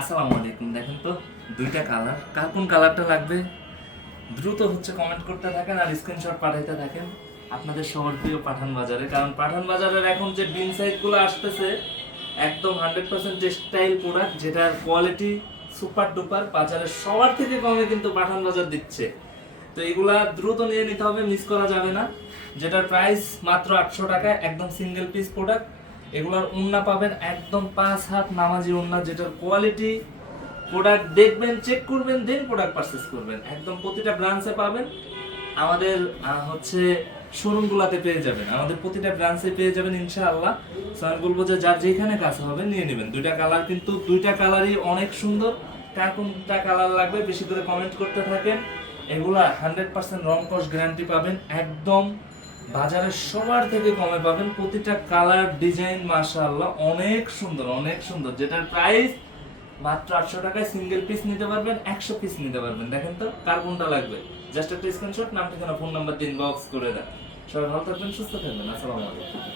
আসসালামু আলাইকুম। দেখেন তো দুইটা কালার, কার কোন কালারটা লাগবে দ্রুত কমেন্ট করতে থাকেন আর স্ক্রিনশট পাঠাইতে থাকেন আপনাদের সবার প্রিয় পাঠান বাজারে। কারণ পাঠান বাজারের এখন যে বিন সাইজগুলো আসতেছে একদম 100% টেক্সটাইল প্রোডাক্ট, যেটার কোয়ালিটি সুপার ডুপার, বাজারে সবার থেকে কমে কিন্তু পাঠান বাজার দিচ্ছে। তো এগুলা দ্রুত নিয়ে নিতে হবে, মিস করা যাবে না। যেটার প্রাইস মাত্র 800 টাকা, একদম সিঙ্গেল পিস প্রোডাক্ট। এগুলার ওন্না পাবেন একদম 5 হাত নামাজি ওন্না, যেটার কোয়ালিটি প্রোডাক্ট দেখবেন, চেক করবেন, দেন প্রোডাক্ট পারচেজ করবেন। একদম প্রতিটা ব্রাঞ্চে পাবেন, আমাদের শোরুমগুলোতে পেয়ে যাবেন, আমাদের প্রতিটা ব্রাঞ্চে পেয়ে যাবেন ইনশাআল্লাহ। সো আমি বলবো যে যার যেখানে কাছে হবে নিয়ে নেবেন। দুইটা কালার, কিন্তু দুইটা কালারই অনেক সুন্দর। কার কোনটা কালার লাগবে বেশি করে কমেন্ট করতে থাকেন। এগুলা 100% রং কস গ্যারান্টি পাবেন, একদম বাজারের সবার থেকে কমে পাবেন। প্রতিটা কালার ডিজাইন মাশাআল্লাহ অনেক সুন্দর, অনেক সুন্দর। যেটার প্রাইস মাত্র 800 টাকায় সিঙ্গেল পিস নিতে পারবেন, 100 পিস নিতে পারবেন। দেখেন তো কার কোনটা লাগবে, জাস্ট একটা স্ক্রিনশট, নাম ঠিকানা ফোন নাম্বার দিয়ে ইনবক্স করে দেন। সবাই ভালো থাকবেন, সুস্থ থাকবেন। আসসালামু আলাইকুম।